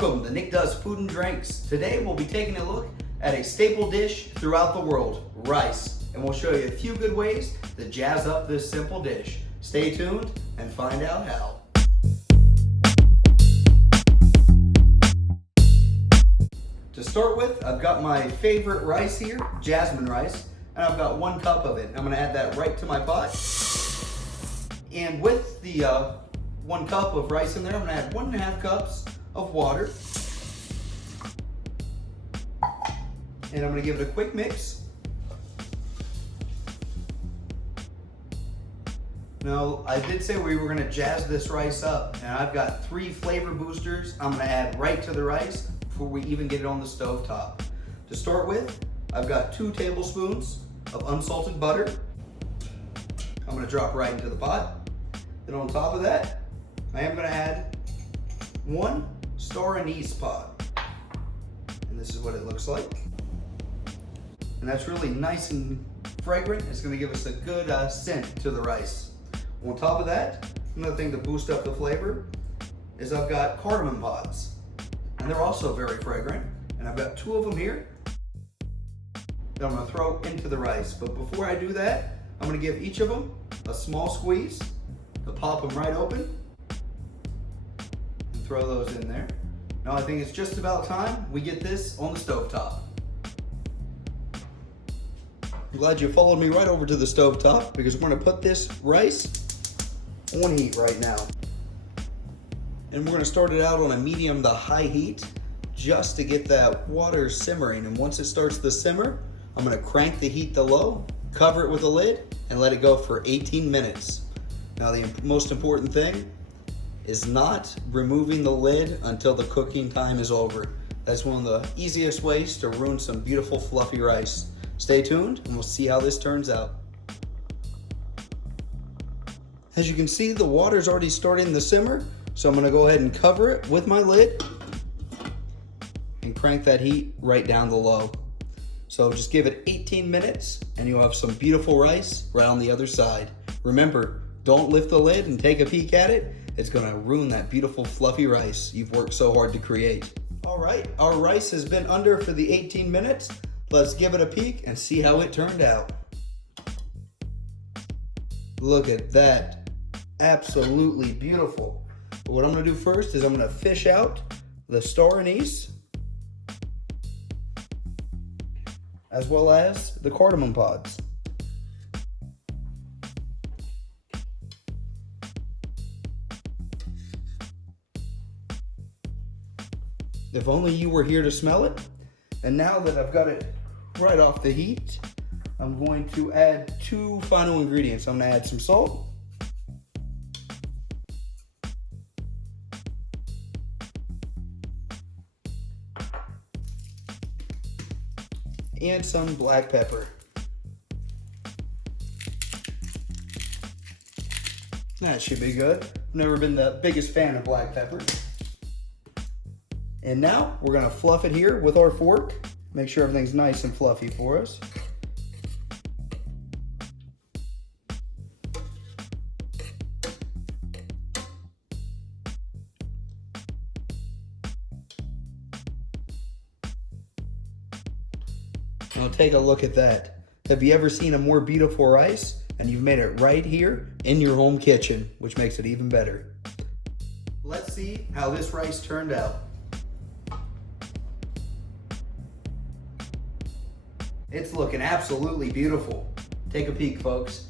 Welcome to Nick Does Food and Drinks. Today we'll be taking a look at a staple dish throughout the world, rice. And we'll show you a few good ways to jazz up this simple dish. Stay tuned and find out how. To start with, I've got my favorite rice here, jasmine rice, and I've got 1 cup of it. I'm gonna add that right to my pot. And with the 1 cup of rice in there, I'm gonna add 1.5 cups of water. And I'm gonna give it a quick mix. Now, I did say we were gonna jazz this rice up, and I've got 3 flavor boosters I'm gonna add right to the rice before we even get it on the stove top. To start with, I've got 2 tablespoons of unsalted butter. I'm gonna drop right into the pot. Then on top of that, I am gonna add 1 star anise pod. And this is what it looks like. And that's really nice and fragrant. It's gonna give us a good scent to the rice. On top of that, another thing to boost up the flavor is I've got cardamom pods. And they're also very fragrant. And I've got 2 of them here that I'm gonna throw into the rice. But before I do that, I'm gonna give each of them a small squeeze to pop them right open. And throw those in there. Now I think it's just about time we get this on the stovetop. I'm glad you followed me right over to the stovetop because we're gonna put this rice on heat right now. And we're gonna start it out on a medium to high heat just to get that water simmering. And once it starts to simmer, I'm gonna crank the heat to low, cover it with a lid, and let it go for 18 minutes. Now the most important thing is not removing the lid until the cooking time is over. That's one of the easiest ways to ruin some beautiful fluffy rice. Stay tuned and we'll see how this turns out. As you can see, the water's already starting to simmer, so I'm gonna go ahead and cover it with my lid and crank that heat right down to low. So just give it 18 minutes and you'll have some beautiful rice right on the other side. Remember, don't lift the lid and take a peek at it. It's gonna ruin that beautiful fluffy rice you've worked so hard to create. All right, our rice has been under for the 18 minutes. Let's give it a peek and see how it turned out. Look at that, absolutely beautiful. But what I'm gonna do first is I'm gonna fish out the star anise as well as the cardamom pods. If only you were here to smell it. And now that I've got it right off the heat, I'm going to add 2 final ingredients. I'm gonna add some salt and some black pepper. That should be good. I've never been the biggest fan of black pepper. And now we're gonna fluff it here with our fork. Make sure everything's nice and fluffy for us. Now take a look at that. Have you ever seen a more beautiful rice? And you've made it right here in your home kitchen, which makes it even better. Let's see how this rice turned out. It's looking absolutely beautiful. Take a peek, folks.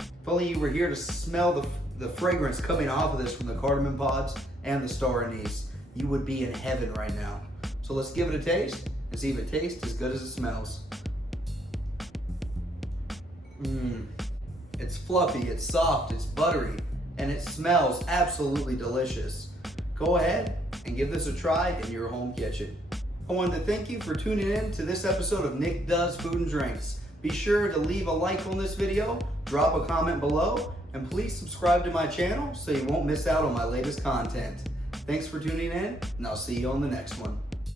If only you were here to smell the fragrance coming off of this from the cardamom pods and the star anise, you would be in heaven right now. So let's give it a taste and see if it tastes as good as it smells. It's fluffy, it's soft, it's buttery, and it smells absolutely delicious. Go ahead and give this a try in your home kitchen. I wanted to thank you for tuning in to this episode of Nick Does Food and Drinks. Be sure to leave a like on this video, drop a comment below, and please subscribe to my channel so you won't miss out on my latest content. Thanks for tuning in, and I'll see you on the next one.